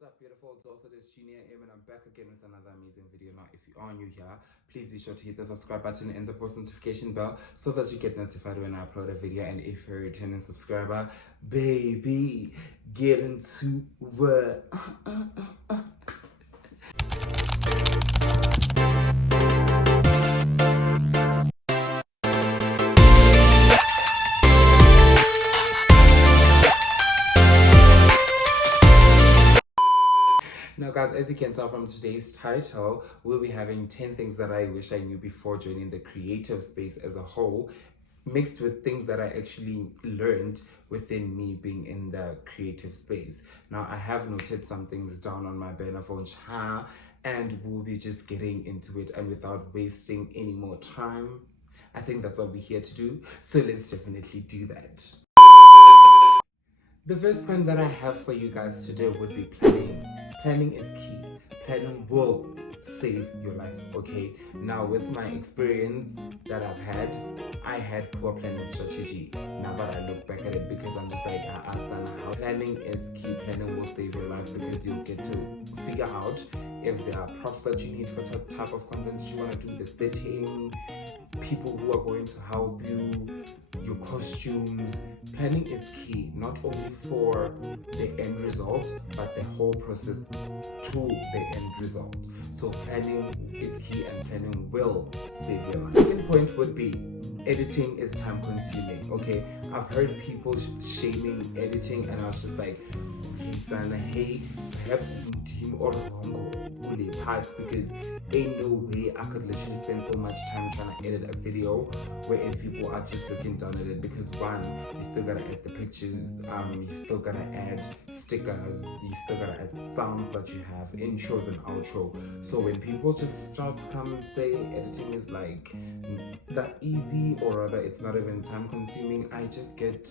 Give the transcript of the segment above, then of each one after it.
What's up, beautiful? It's also this Junior M, and I'm back again with another amazing video. Now, if you are new here, please be sure to hit the subscribe button and the post notification bell so that you get notified when I upload a video. And if you're a returning subscriber, baby, get into what? Now guys, as you can tell from today's title, we'll be having 10 things that I wish I knew before joining the creative space as a whole, mixed with things that I actually learned within me being in the creative space. Now I have noted some things down on my burner phone, and we'll be just getting into it, and without wasting any more time, I think that's what we're here to do. So let's definitely do that. The first point that I have for you guys today would be planning. Planning is key. Planning will save your life, okay? Now, with my experience that I've had, I had poor planning strategy. Now that I look back at it, because I'm just like, how planning is key. Planning will save your life because you'll get to figure out if there are props that you need for the type of content you want to do, the setting, people who are going to help you, your costumes. Planning is key, not only for the end result, but the whole process to the end result. So planning is key, and planning will save your life. Second point would be editing is time consuming. Okay, I've heard people shaming editing, and I was just like, okay, Sana, hey, perhaps team or wrong parts, because ain't no way I could literally spend so much time trying to edit a video, whereas people are just looking down at it. Because one, you still gotta add the pictures, you still gotta add stickers, you still gotta add sounds that you have, intros and outro. So when people just start to come and say editing is like that easy, or rather it's not even time consuming, I just get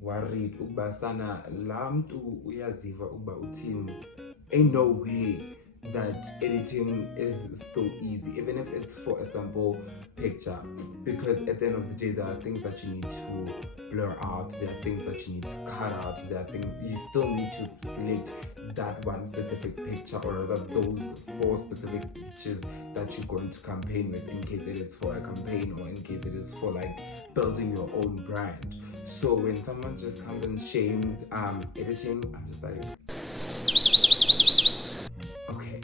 worried. Uba sana la mtu uyaziva uba uthini. Ain't no way that editing is so easy, even if it's for a simple picture, because at the end of the day, there are things that you need to blur out, there are things that you need to cut out, there are things you still need to select that one specific picture, or rather those 4 specific pictures that you're going to campaign with, in case it is for a campaign or in case it is for like building your own brand. So when someone just comes and shames editing, I'm just like, okay,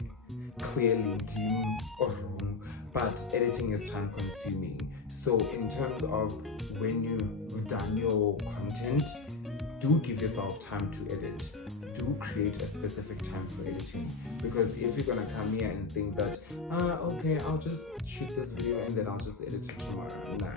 clearly dim or wrong, but editing is time consuming. So in terms of when you've done your content, do give yourself time to edit. Do create a specific time for editing, because if you're gonna come here and think that okay, I'll just shoot this video and then I'll just edit it tomorrow, nah,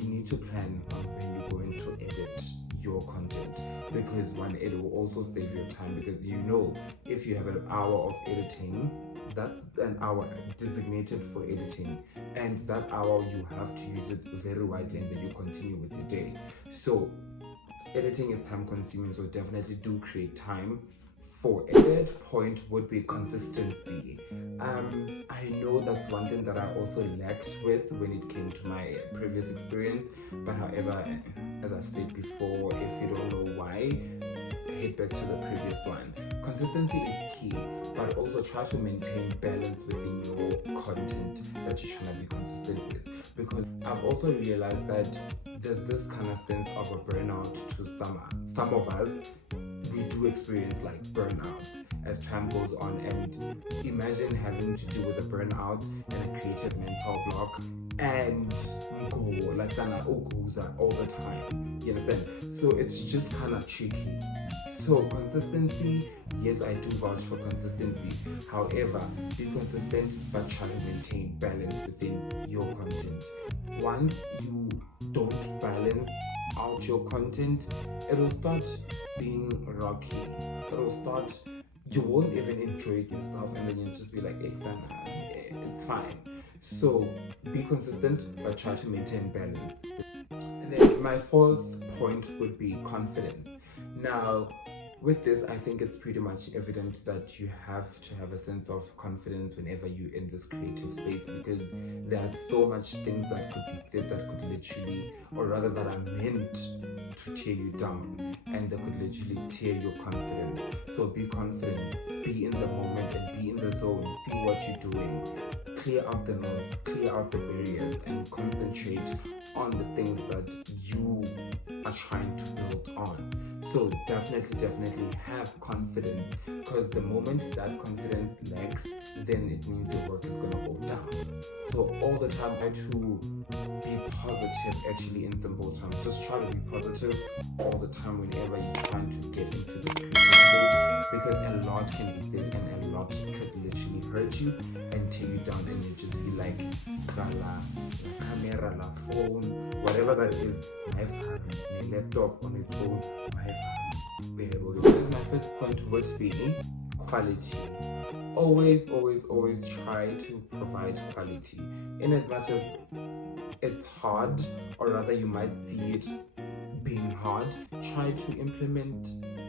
you need to plan on when you're going to edit your content, because one, it will also save your time, because you know if you have an hour of editing, that's an hour designated for editing, and that hour you have to use it very wisely, and then you continue with your day. So editing is time consuming, so definitely do create time for it. Third point would be consistency. I know that's one thing that I also lacked with when it came to my previous experience, but however, as I've said before, if you don't know why, head back to the previous one. Consistency is key, but also try to maintain balance within your content that you're trying to be consistent with, because I've also realized that there's this kind of sense of a burnout to some of us. We do experience like burnout as time goes on, and imagine having to deal with a burnout and a creative mental block and go like that all the time. You understand? So it's just kind of tricky. So consistency, yes, I do vouch for consistency. However, be consistent but try to maintain balance within your content. Once you don't balance out your content, it'll start being rocky. You won't even enjoy it yourself, and then you'll just be like, hey, it's fine. So be consistent but try to maintain balance. And then my 4th point would be confidence. Now, with this, I think it's pretty much evident that you have to have a sense of confidence whenever you're in this creative space, because there are so much things that could be said that could literally, or rather that are meant to tear you down, and that could literally tear your confidence. So be confident, be in the moment and be in the zone, feel what you're doing, clear out the noise, clear out the barriers, and concentrate on the things that you are trying to build on. So definitely have confidence, because the moment that confidence lacks, then it means your work is gonna go down. So all the time try to be positive, actually, in simple terms. Just try to be positive all the time whenever you're trying to get into this creative space, because a lot can be said and a lot could literally hurt you and tear you down, and you just be like, la camera, la phone, whatever that is, my phone, my laptop on its own, my phone. Here's my first point would be quality. Always try to provide quality. In as much as it's hard, or rather you might see it being hard, try to implement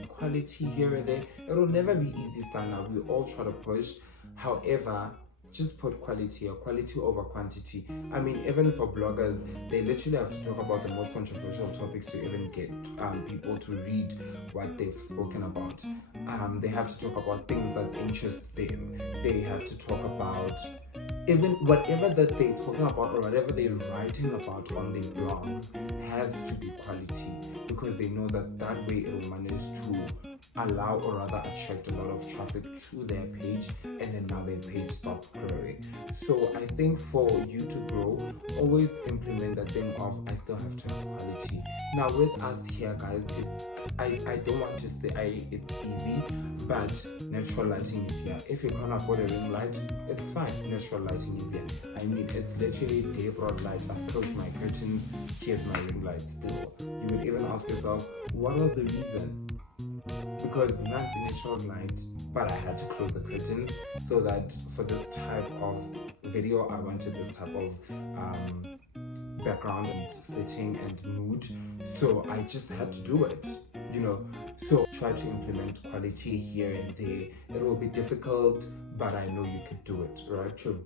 quality here and there. It'll never be easy, Sana. We all try to push. However, just put quality, or quality over quantity. I mean, even for bloggers, they literally have to talk about the most controversial topics to even get people to read what they've spoken about. They have to talk about things that interest them. They have to talk about even whatever that they're talking about, or whatever they're writing about on their blogs has to be quality, because they know that way it will manage to allow, or rather attract, a lot of traffic to their page, and then now their page stops growing. So I think for you to grow, always implement that thing of, I still have to have quality. Now with us here, guys, it's I don't want to say it's easy, but natural lighting is here. If you can't afford a ring light, it's fine. Natural lighting is here. I mean, it's literally day broad light. I've closed my curtains. Here's my ring light still. You would even ask yourself, what was the reason? Because that's natural light, but I had to close the curtain, so that for this type of video, I wanted this type of background and setting and mood. So I just had to do it, So try to implement quality here and there. It will be difficult, but I know you could do it, right? True.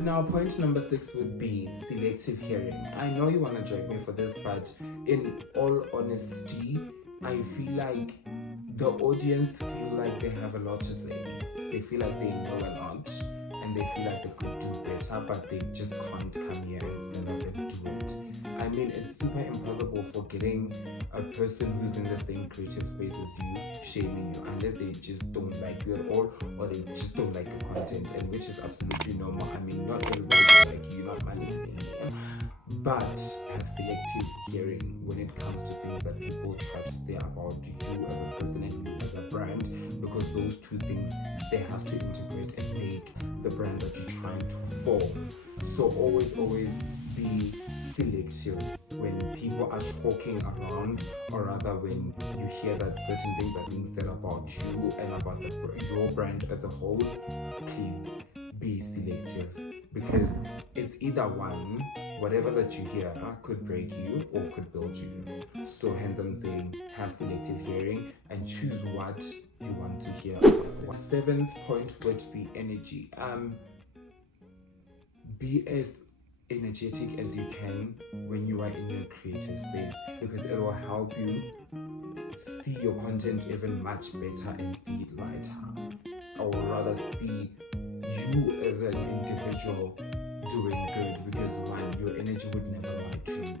Now, point number 6 would be selective hearing. I know you want to judge me for this, but in all honesty, I feel like the audience feel like they have a lot to say. They feel like they know a lot, and they feel like they could do better, but they just can't come here and stand up and do it. I mean, it's super impossible for getting a person who's in the same creative space as you shaming you, unless they just don't like you at all, or they just don't like your content, and which is absolutely normal. I mean, not everybody like you, not money, but have selective hearing when it comes to things that people try to say about you as a person and you as a brand, because those two things, they have to integrate and make the brand that you're trying to form. So always be selective when people are talking around, or rather when you hear that certain things are being said about you and about your brand as a whole. Please be selective, because it's either one, whatever that you hear could break you or could build you. So hence I'm saying, have selective hearing and choose what you want to hear. 7th point would be energy. Be as energetic as you can when you are in your creative space, because it will help you see your content even much better and see it lighter, or rather see you as an individual doing good, because one, your energy would never lie to you.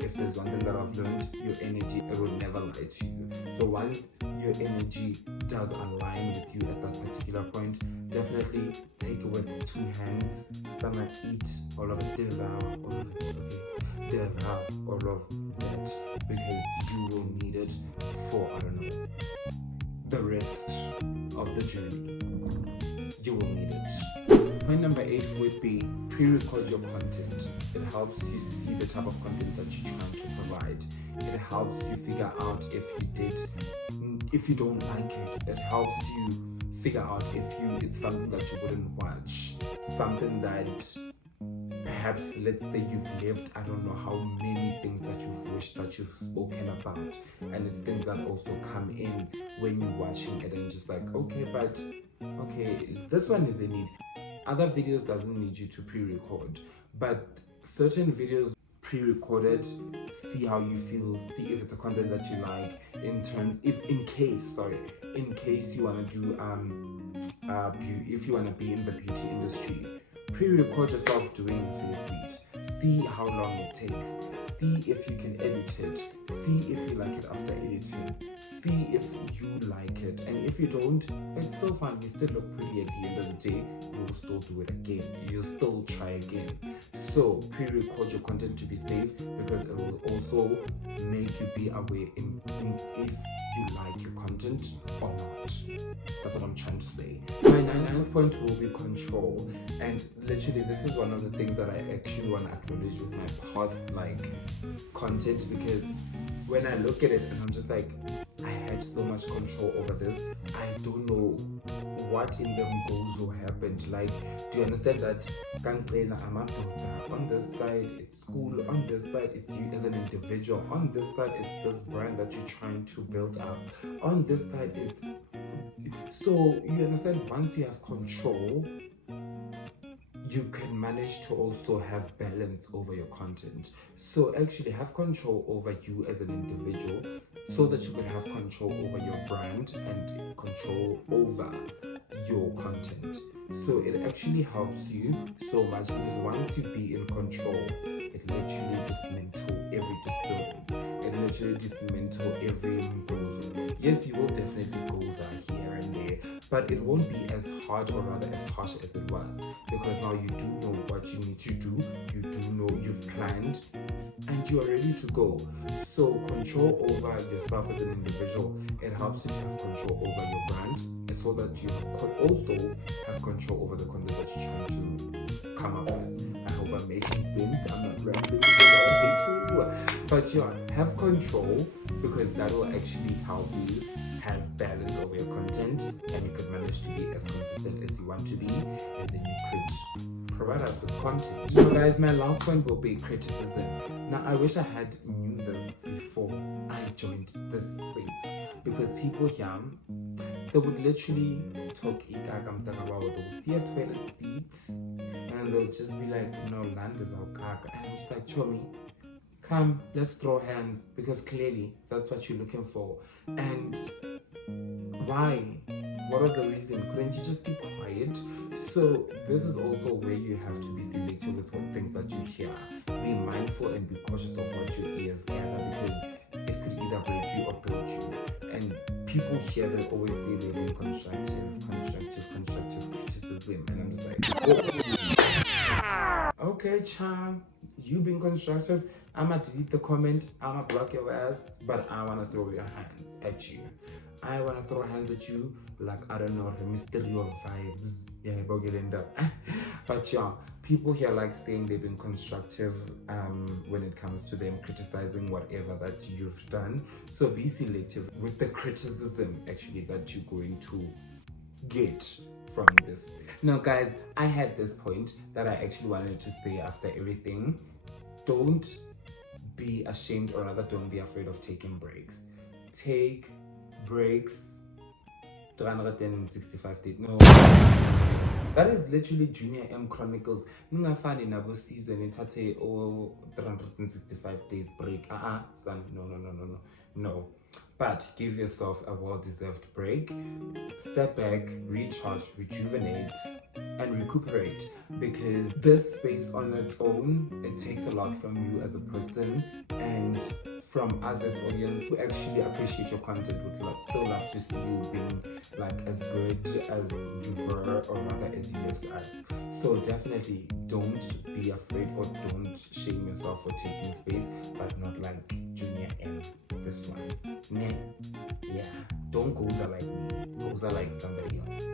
If there's one thing that I've learned, your energy, it will never lie to you. So once your energy does align with you at that particular point, definitely take it with 2 hands. Stomach, eat all of it, devour all of it, okay? Devour all of that, because you will need it for, the rest of the journey. You will need it. Point number 8 would be pre-record your content. It helps you see the type of content that you're trying to provide. It helps you figure out if you don't like it. It helps you figure out if it's something that you wouldn't watch, something that perhaps, let's say you've left, I don't know how many things that you've wished that you've spoken about, and it's things that also come in when you're watching it and just like, okay, but okay, this one is a need. Other videos doesn't need you to pre-record, but certain videos pre-recorded, see how you feel, see if it's a content that you like, in case you want to do if you want to be in the beauty industry, pre-record yourself doing your face beat, see how long it takes, see if you can edit it, see if you like it after editing, see if you like it, and if you don't, it's still fine, you still look pretty. At the end of the day, you'll still do it again, you'll still try again. So pre-record your content to be safe, because it will also make you be aware if you like your content or not. That's what I'm trying to say. My ninth point will be control, and literally this is one of the things that I actually want to acknowledge with my past content, because when I look at it and I'm just like, I had so much control over this, I don't know what in them goes or happened. Like, do you understand that on this side it's school, on this side it's you as an individual, on this side it's this brand that you're trying to build up, on this side it's, so you understand, once you have control, you can manage to also have balance over your content. So actually have control over you as an individual, so that you can have control over your brand and control over your content. So it actually helps you so much, because once you be in control, it literally dismantle every disturbance, it literally dismantle every imposure. Yes, you will definitely goes here and there, but it won't be as hard, or rather as harsh as it was, because now you do know what you need to do, you do know you've planned, and you are ready to go. So control over yourself as an individual, it helps you to have control over your brand, so that you could also have control over the content that you're trying to come up with. I hope I'm making sense. I'm not rambling but yeah, have control, because that will actually help you have balance over your content, and you could manage to be as consistent as you want to be, and then you could provide us with content. So guys, my last point will be criticism. Now I wish I had knew this before I joined this space, because people here, they would literally talk about those toilet seats, and they'll just be like, no, land is our kaka. And I'm just like, Chomi, come, let's throw hands, because clearly that's what you're looking for. And why? What was the reason? Couldn't you just be quiet? So this is also where you have to be selective with what things that you hear. Be mindful and be cautious of what your ears gather, because it could either break you or build you. And people here, they always say they're being constructive criticism, and I'm just like, okay, charm, you being constructive, I'ma delete the comment, I'ma block your ass, but I wanna throw your hands at you. I wanna throw hands at you like, I don't know, the mystery of vibes. Yeah, but yeah, people here like saying they've been constructive when it comes to them criticizing whatever that you've done. So be selective with the criticism actually that you're going to get from this. Now guys, I had this point that I actually wanted to say after everything. Don't be ashamed, or rather don't be afraid of taking breaks. Take breaks. 365 days. No. That is literally Junior M Chronicles. Ningafani nabo season ithathe 365 days break. Son, no. But give yourself a well-deserved break. Step back, recharge, rejuvenate, and recuperate. Because this space on its own, it takes a lot from you as a person, and from us as audience who actually appreciate your content, would still love to see you being like as good as you were, or rather as you left us. So definitely don't be afraid, or don't shame yourself for taking space, but not like Junior M. this one. Yeah, don't goza like me, goza like somebody else.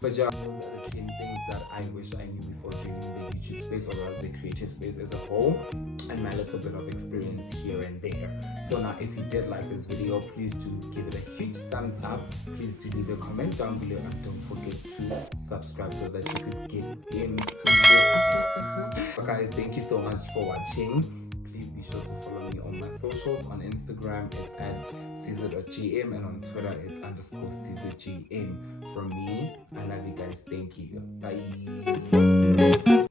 But yeah, those are the 10 things that I wish I knew before joining the YouTube space, or rather the creative space as a whole, and my little bit of experience here and there. So now, if you did like this video, please do give it a huge thumbs up. Please do leave a comment down below, and don't forget to subscribe so that you could get into the guys. Thank you so much for watching. Please be sure to follow me on my socials. On Instagram it's at caesar.gm, and on Twitter it's _caesargm. From me, I love you guys. Thank you. Bye.